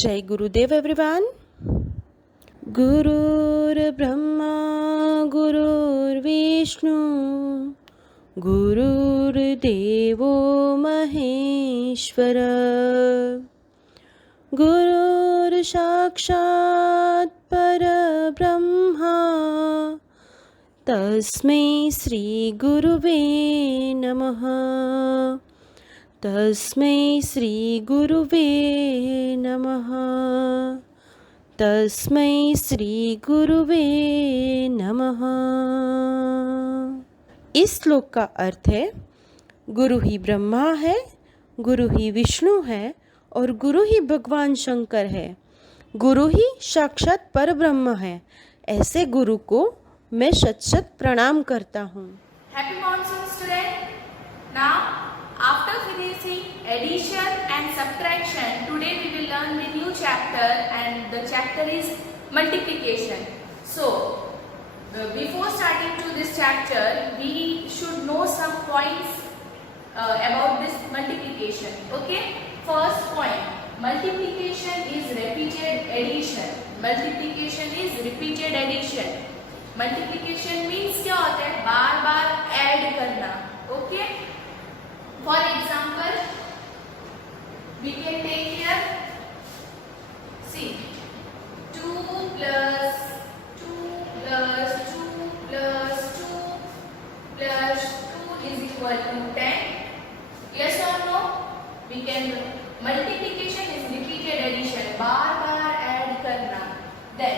जय गुरुदेव एवरीवन। गुरुर्ब्रह्मा गुरुर्विष्णु गुरुर्देवो महेश्वर गुरुर्साक्षात् परब्रह्मा तस्मै श्री गुरुवे नमः। तस्मै श्री गुरुवे नमः। तस्मै श्री गुरुवे नमः। इस श्लोक का अर्थ है, गुरु ही ब्रह्मा है, गुरु ही विष्णु है और गुरु ही भगवान शंकर है। गुरु ही साक्षात परब्रह्म है। ऐसे गुरु को मैं शत शत प्रणाम करता हूँ। Happy monsoon student. Now after finishing addition and subtraction, today we will learn the new chapter and the chapter is multiplication. So before starting to this chapter, we should know some points about this multiplication. Okay, first point, multiplication is repeated addition. Multiplication is repeated addition. Multiplication means क्या होता है? बार बार ऐड करना. Okay. For example, we can take here, see, 2 plus 2 plus 2 plus 2 plus 2 is equal to 10. Yes or no? We can, multiplication is repeated addition, बार बार ऐड करना. Then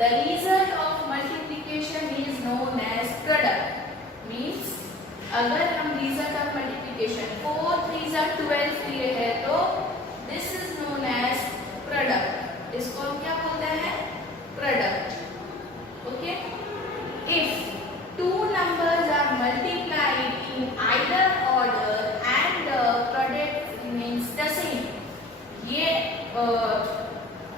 the result of multiplication is known as product. Means अगर हम result of multiplication 4 3 12 लिए है तो this is known as product. इसको हम क्या बोलते हैं? Product. Okay. If two numbers are multiplied in either order and the product remains the same. ये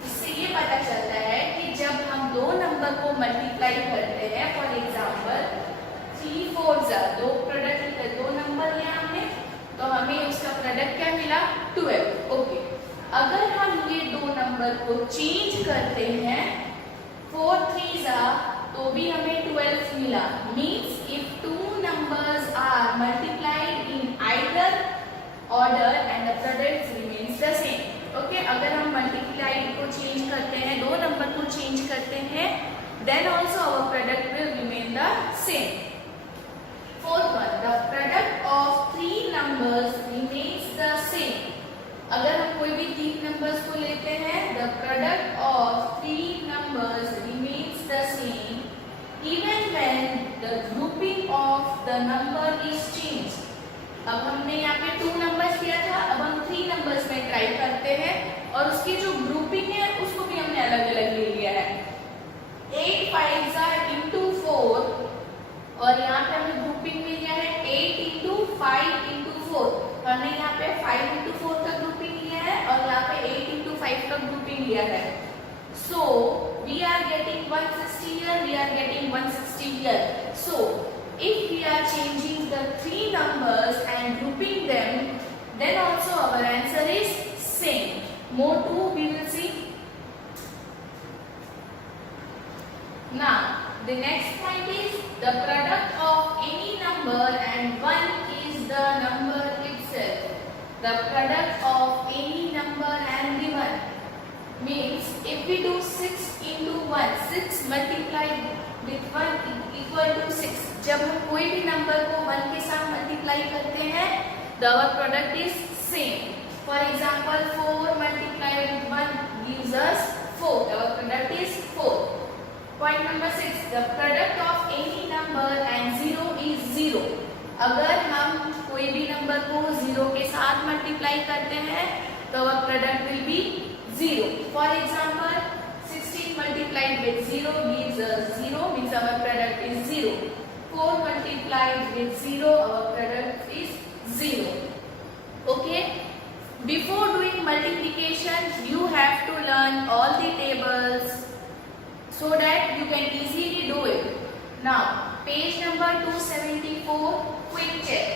इससे ये पता चलता है कि जब हम दो नंबर को मल्टीप्लाई करते हैं, फॉर एग्जाम्पल 3 4 दो प्रोडक्ट निकले, दो नंबर लिया हमने तो हमें उसका प्रोडक्ट क्या मिला? 12. ओके. अगर हम ये दो नंबर को चेंज करते हैं 4 3 तो भी हमें 12 मिला. Means if two numbers are multiplied in either order and the product remains the same. Okay. अगर हम मल्टीप्लाइड को चेंज करते हैं, दो नंबर को चेंज करते हैं, then also our product will remain the same. Fourth one, the product of three numbers remains the same. अगर हम कोई भी तीन नंबर्स को लेते हैं, the product of three numbers remains the same even when the grouping of the number is changed. अब हमने यहाँ पे 2 नंबर्स किया था, अब हम 3 नंबर्स में ट्राई करते हैं और उसकी जो ग्रुपिंग है उसको भी हमने अलग अलग ले लिया है. 8 5 into 4 और यहाँ पे हमें ग्रुपिंग में लिया है 8 into 5 into 4. हमने यहाँ पे 5 into 4 का ग्रुपिंग लिया है और यहाँ पे 8 into 5 का ग्रुपिंग लिया है. So we are getting 160 here, we are getting 160 here. So if we are changing the three numbers and grouping them, then also our answer is same. More 2 we will see. Now the next point is the product of any number and 1 is the number itself. The product of any number and the 1 means if we do 6 into 1, 6 multiplied with 1 equal to 6. जब हम कोई भी नंबर को 1 के साथ मल्टीप्लाई करते हैं, the product is same. For example, 4 multiplied with 1 gives us 4. Our product is 4. Point number 6, the product of any number and 0 is 0. अगर हम कोई भी नंबर को 0 के साथ मल्टीप्लाई करते हैं तो our product will be 0. For example, 16 multiplied with 0 gives us 0, means our product is 0. 4 multiplied with 0, our product is 0. Okay. Before doing multiplication, you have to learn all the tables so that you can easily do it. Now, page number 274, quick check.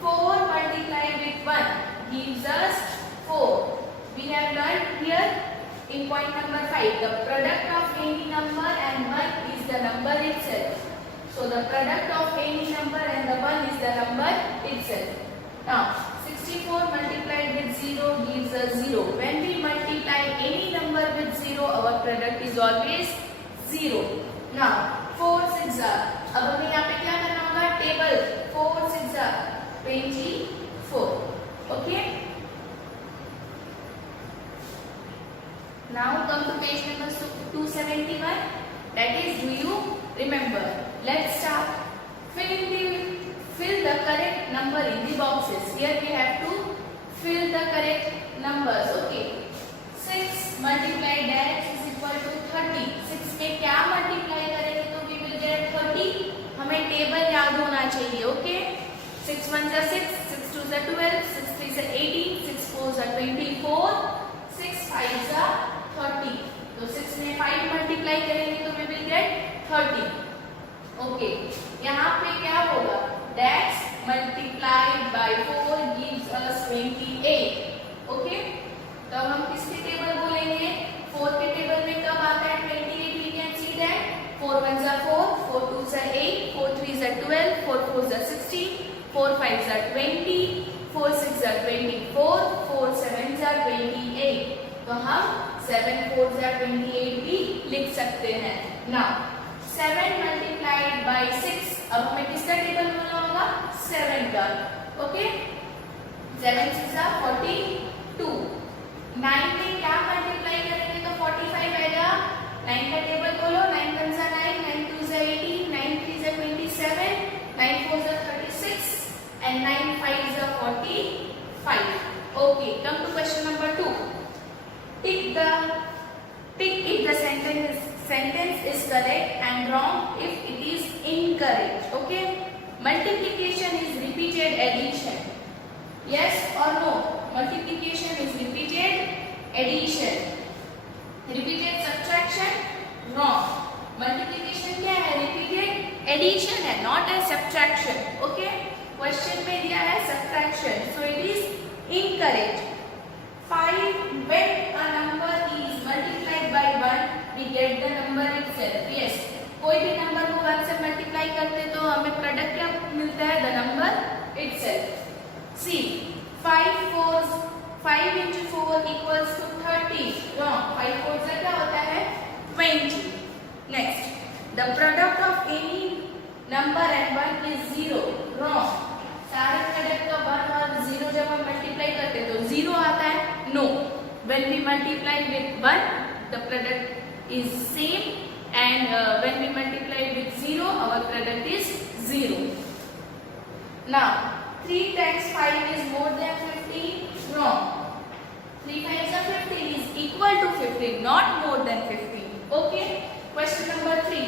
4 multiplied with 1 gives us 4. We have learned here In point number 5, the product of any number and 1 is the number itself. So the product of any number and the 1 is the number itself. Now 64 multiplied with 0 gives us 0. When we multiply any number with 0, our product is always 0. Now 4 6 अब हमें यहाँ पे क्या करना होगा? टेबल 4 6 24. Okay. Now come to page number 271. That is, do you remember? Let's start. Fill the correct number in the boxes. Here we have to fill the correct numbers. Okay. 6 multiplied dash is equal to 30. 6 में क्या multiply करेंगे तो we will get 30. हमें टेबल याद होना चाहिए. Okay. 6 1 is 6, 6 2 is 12, 6 3 is 18, 6 4 is 24, 6 5 is 30. तो 6 में 5 multiply करेंगे तो we will get 30. Okay. यहाँ पे क्या होगा? Dash multiplied by 4 gives us 28. Okay. तो हम किसके टेबल बोलेंगे? 4 के टेबल में कब आता है 28? We can see that 4 1 is 4, 4 2 is 8, 4 3 is 12, 4 4 is 16, 4 5 is 20, 4 6 is 24, 4 7 is 28. तो हम 7 4 is 28 भी लिख सकते हैं. Now 7 multiplied by 6. अब हमें किसका टेबल बोलना होगा? 7 का. ओके. 7 6 is 42. 9 में क्या मल्टीप्लाई करेंगे तो 45 आएगा. 9 का टेबल बोलो. 9 1 is 9, 9 2 is 18, 9 3 is 27, 9 4 is 36 and 9 5 is 45. Okay, come to question number 2. Tick if the sentence is correct and wrong if it is incorrect. Okay. Multiplication is repeated addition. Yes or no? Multiplication is repeated addition. Repeated subtraction? Wrong. Multiplication क्या है? Repeated addition है, not a subtraction. Okay. Question में दिया है subtraction, so it is incorrect. 5 when a number is multiplied by 1, we get the number itself. Yes. कोई भी नंबर को 1 से मल्टीप्लाई करते तो हमें प्रोडक्ट क्या मिलता है? The number itself. See 5 into 4 equals to 30. Wrong. 5 4 से क्या होता है? 20. Next. The product of any number and 1 is 0. Wrong. सारे प्रोडक्ट का 1 और 0 जब हम मल्टीप्लाई करते तो 0 आता है? No. When we multiply with 1, the product is same, and when we multiply with 0, our product is 0. Now 3 times 5 is more than 15. Wrong. 3 5 is 15 is equal to 15, not more than 15. Okay. Question number 3.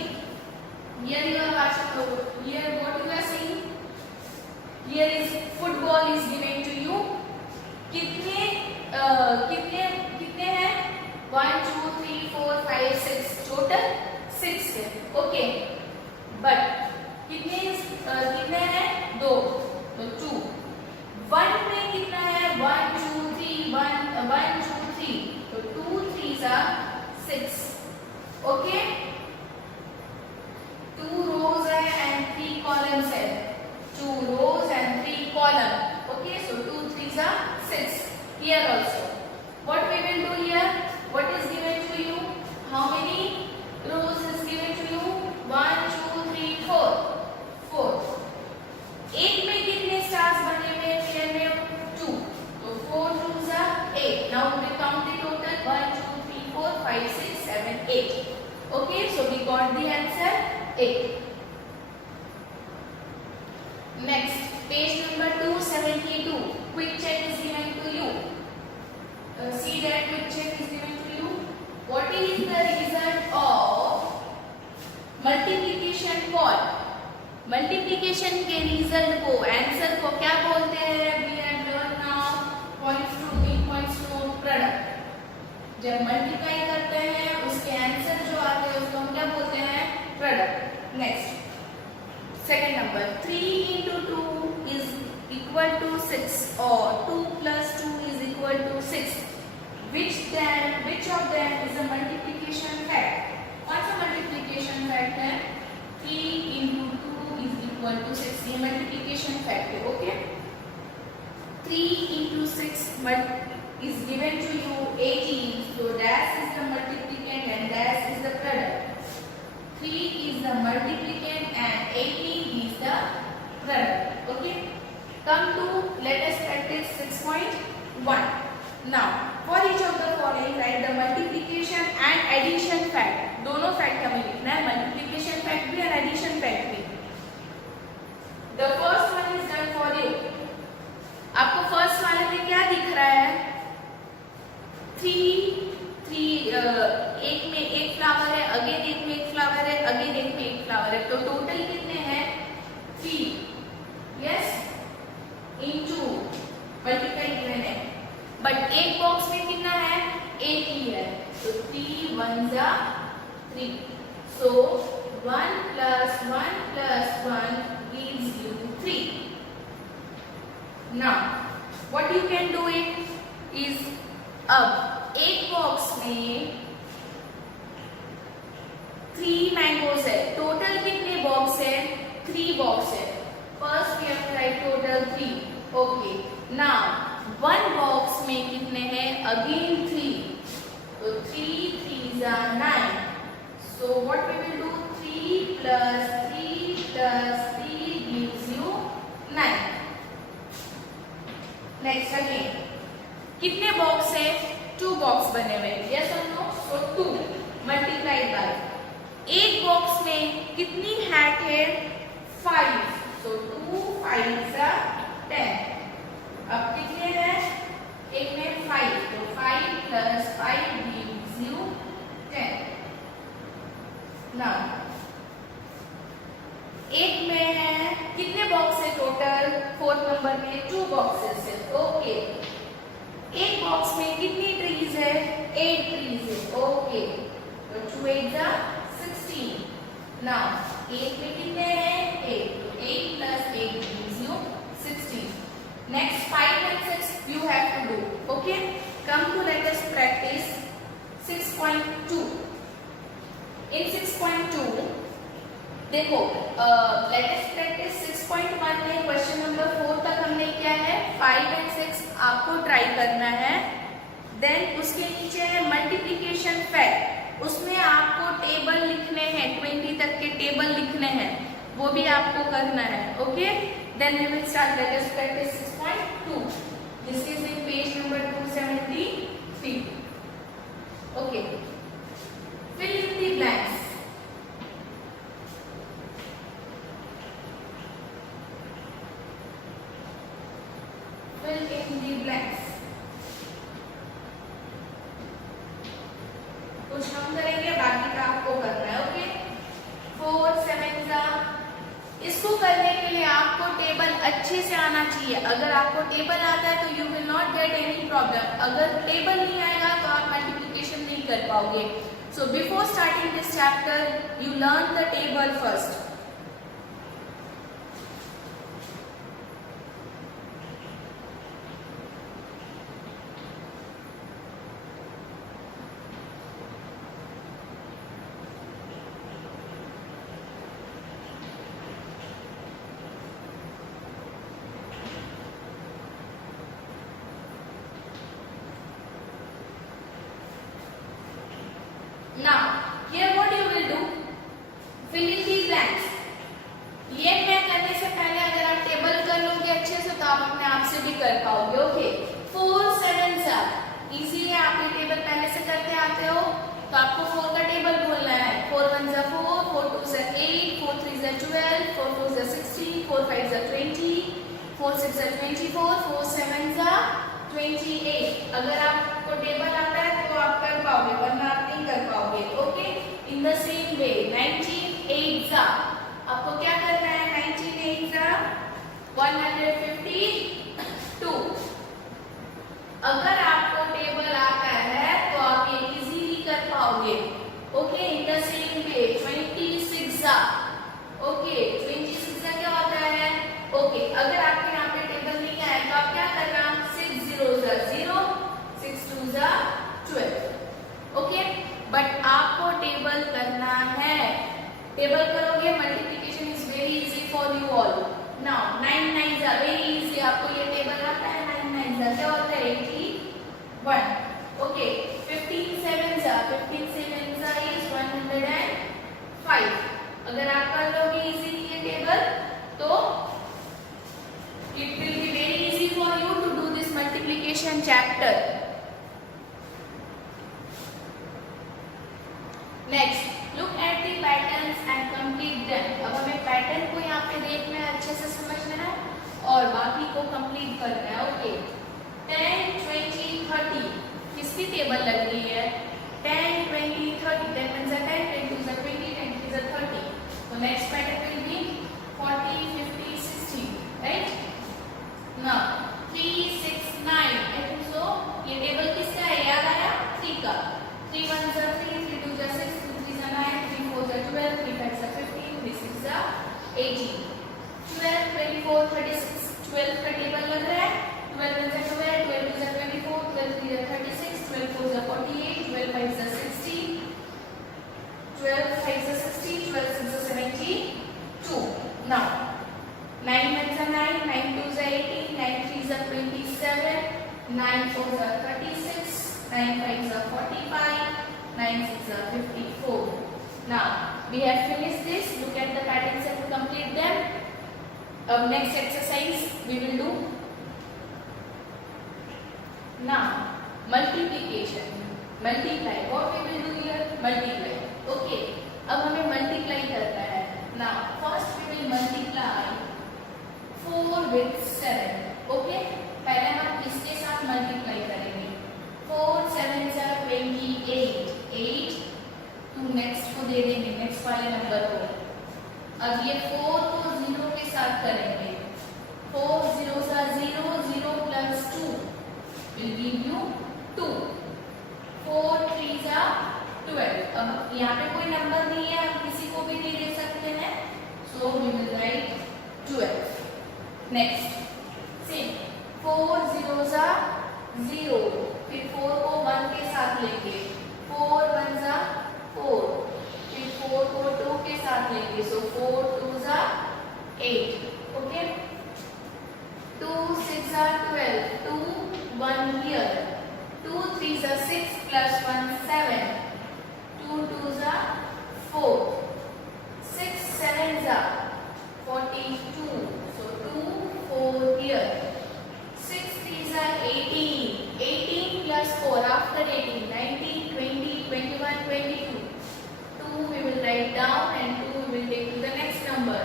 Here you are watching. Here what you are seeing? Here is football is given to you. कितने हैं? 1 2 3 4 5 6 टोटल 6 है. Okay. But कितने हैं? 2. तो 2. 1 में कितना है? 1 2 3 1 2 3. तो 2 3s are 6. ओके. 2 rows है and 3 columns है. 2 rows and 3 columns. Okay, so 2 3s are 6. Here also. What we will do here? What is given to you? How many rows is given to you? 1 2 3 4. 4. 8 में कितने stars बने हुए हैं पेयर में? 2. तो 4 2s are 8. Now we count the total. 1 2 3 4 5 6 7 8. Okay, so we got the answer 8. Next, page number 272. Quick check is given to you. See that quick check is given to you. What is the result of multiplication called? Multiplication के result को, answer को क्या बोलते हैं? We have learned now points to big points to product. जब multiply करते हैं उसके answer जो आते हैं उसको हम क्या बोलते हैं? Product. Next. Second number, 3 into 2 is equal to 6 or 2 plus 2 is equal to 6. which of them is a multiplication fact? कौन सा multiplication fact है? 3 into 2 is equal to 6. ये multiplication fact है. Okay. 3 into 6 is given to you 18. So dash is the multiplicand and dash is the product. 3 is the multiplicand and 18 is the product. Okay. Come to let us practice 6.1. Now for each of the following write the multiplication and addition fact. दोनों fact हमें लिखना है, multiplication fact भी और addition fact भी. The first one is done for you. आपको फर्स्ट वाले में क्या दिख रहा है? 3 एक में एक फ्लावर है, अगेन एक में एक फ्लावर है, अगेन एक में एक फ्लावर है, तो टोटल कितने हैं? 3. यस, इनटू मल्टीप्लाई गिवन है, बट एक बॉक्स में कितना है? 8 ही है, तो 3 1 जा 3. सो 1 plus 1 plus 1 gives you 3. Now, what you can do it is अब एक बॉक्स में 3 मैंगोज है, टोटल कितने बॉक्स है? 3 बॉक्स है. First we have to write total 3. Okay. Now one box में कितने हैं? अगेन 3. तो 3 3 are 9. So what we will do? 3 plus 3 plus 3 gives you 9. नेक्स्ट अगेन कितने बॉक्स है? 2 बॉक्स बने हुए. यस और नो? सो 2 मल्टीप्लाइड बाय एक बॉक्स में कितनी हैट है? 5. सो 2 5 जा 10. अब कितने हैं? एक में 5, तो 5 plus 5 gives you 10. नाउ एक में है कितने बॉक्स है टोटल? 4th नंबर में 2 बॉक्सेस है. ओके. एक बॉक्स में कितनी ट्रीज है? 8 ट्रीज है. ओके. तो 2 8 जा 16. नाउ एक में कितने हैं? 8. तो 8 plus 8 gives you 16. नेक्स्ट 5 and 6 you have to do. Okay. Come to let us practice 6.2. In 6.2 देखो लेट अस प्रैक्टिस 6.1 में क्वेश्चन नंबर 4 तक हमने क्या है? 5 and 6 आपको ट्राई करना है. देन उसके नीचे है मल्टीप्लिकेशन फैक्ट, उसमें आपको टेबल लिखने हैं, 20 तक के टेबल लिखने हैं, वो भी आपको करना है. Okay. Then we will start. Let us practice 6.2. This is in page number 273. Okay. Fill in the blanks. Fill in the blanks. कुछ हम करेंगे, बाकी का आपको करना है. ओके. 4 7 जा. इसको करने के लिए आपको टेबल अच्छे से आना चाहिए. अगर आपको टेबल आता है तो you will not get any problem. अगर टेबल नहीं आएगा तो आप मल्टीप्लिकेशन नहीं कर पाओगे. So before starting this chapter you learn the table first. Now, here what you will do? Fill in the blanks. ये मैं करने से पहले अगर आप टेबल कर लोगे अच्छे से तो आप अपने आप से भी कर पाओगे. ओके. 4 7 जा. इसीलिए आप ये टेबल पहले से करते आते हो, तो आपको 4 का टेबल बोलना है. 4 1 जा 4, 4 2 जा 8, 4 3 जा 12, 4 4 जा 16, 4 5 जा 20, 4 6 जा 24, 4 7 जा 28. अगर आपको टेबल आता है तो आप कर पाओगे, वरना आप नहीं कर पाओगे. Okay. In the same way 19 8 जा. आपको क्या करना है? 19 8 जा 152. अगर आपको टेबल आता है तो आप ये इजीली कर पाओगे. Okay. In the same way 26 जा. ओके. 26 जा क्या होता है? ओके. अगर आपके यहाँ पे टेबल नहीं आए तो आप क्या करना? 6 0 जा 0, 6 2 जा करोगे multiplication is very easy for you all. Now 9 9 जा वेरी इजी, आपको ये टेबल आता है। 9 9 जा क्या होता है 81। ओके 15 7 जा इज 105। अगर आप कर लोगे इजीली ये टेबल तो it will be very easy for you to do this multiplication chapter. Next look at the patterns and complete them. अब हमें पैटर्न को यहाँ पे देखना है, अच्छे से समझना है और बाकी को कंप्लीट करना है। ओके 10 20 30 किसकी टेबल लग रही है? 10 20 30 10 1 10 10 2 20 10 3 30। तो next pattern will be 40 50 60 right. Now 3 6 9 ऐसे सो ये टेबल किसका है? याद आया? 3 का। 3 1 जा 3 3 2 जा 6 2 3 जा 9 3 4 जा 12 3 5 जा 15 3 6 जा 18 12 24 36 12 का टेबल लग रहा है। 12 1 जा 12 12 2 जा 24 12 3 जा 36 12 4 जा 48 12 5 जा 60 12 5 जा 60 12 6 जा 72। Now 9 1 जा 9 9 2 जा 18 9 3 जा 27 9 4 जा 36 9 5 जा 45 9 6 जा 54। Now we have finished this. Look at the patterns and complete them. Next exercise we will do. Now multiplication, multiply. What we will do here? Multiply. Okay. अब हमें multiply करना है। Now first we will multiply 4 with 7. Okay. पहले हम इसके साथ multiply करेंगे। 4 7 जा 28 8 तो नेक्स्ट को दे देंगे, नेक्स्ट वाले नंबर को। अब ये 4 को 0 के साथ करेंगे। 4 0 जा 0 0 plus 2 will give you 2। 4 3 जा 12। अब यहाँ पे कोई नंबर नहीं है, हम किसी को भी नहीं दे सकते हैं, so we will write 12। Next same 4 0 जा 0, फिर 4 को 1 के साथ लेंगे। 4 1 जा 4, फिर 4 को 2 के साथ लेंगे, so 4 2 जा 8। ओके 2 6 जा 12 2 1 here 2 3 जा 6 plus 1 7 2 2 जा 4 6 7 जा 42 so 2 4 here 6 3 जा 18 18 plus 4 after 18 19 20 21 22 2 we will write down and 2 we will take to the next number,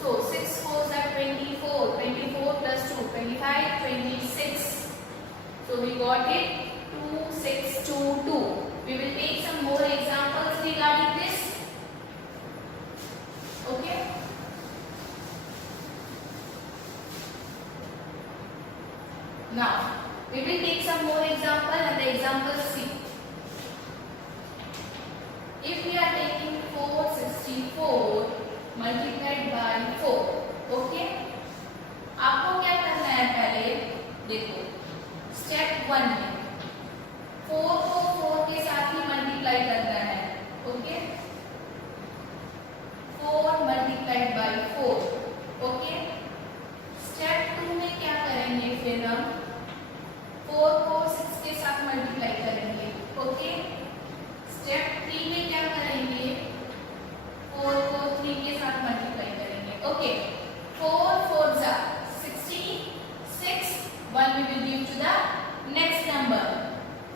so 6 4 are 24 24 plus 2 25 26, so we got it 2 6 2 2। We will take some more examples regarding this. Okay, now we will take some more example and the example C. If we are taking 464 multiplied by 4, okay, आपको क्या करना है? पहले देखो स्टेप 1 में 4 को 4 के साथ ही मल्टीप्लाई करना है। ओके 4 मल्टीप्लाइड बाय 4। ओके स्टेप 2 में क्या करेंगे? फिर हम 4 को 6 के साथ मल्टीप्लाई करेंगे। ओके स्टेप 3 में क्या करेंगे? 4 को 3 के साथ मल्टीप्लाई करेंगे। ओके 4 4 जा 16 6 1 we will give to the next number।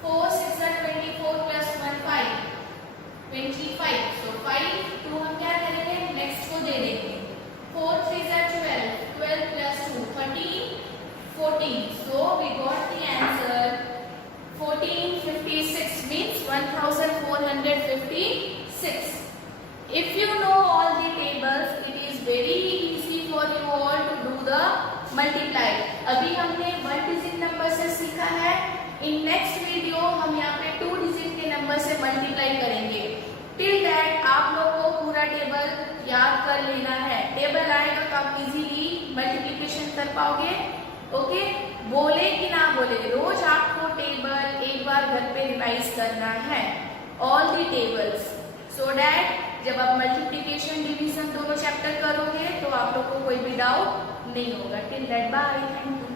4 6 are 24 plus 1 5 25, so 5 2 हम क्या करेंगे? नेक्स्ट को दे देंगे। 4 3 are 12 12 plus 2 13 14, so we got the answer 1456 means 1456। If you know all the tables, it is very easy for you all to do the multiply। अभी हमने 1 डिजिट नंबर से सीखा है। इन नेक्स्ट वीडियो हम यहाँ पे 2 डिजिट के नंबर से मल्टीप्लाई करेंगे। टिल दैट आप लोग को पूरा टेबल याद कर लेना है। टेबल आएगा तो आप इजीली मल्टीप्लिकेशन कर पाओगे। ओके बोले कि ना बोले, रोज आपको टेबल एक बार घर पे रिवाइज करना है, all the tables, so that जब आप मल्टीप्लिकेशन डिवीजन दोनों चैप्टर करोगे तो आप लोग को कोई भी डाउट नहीं होगा। Till that bye, thank you.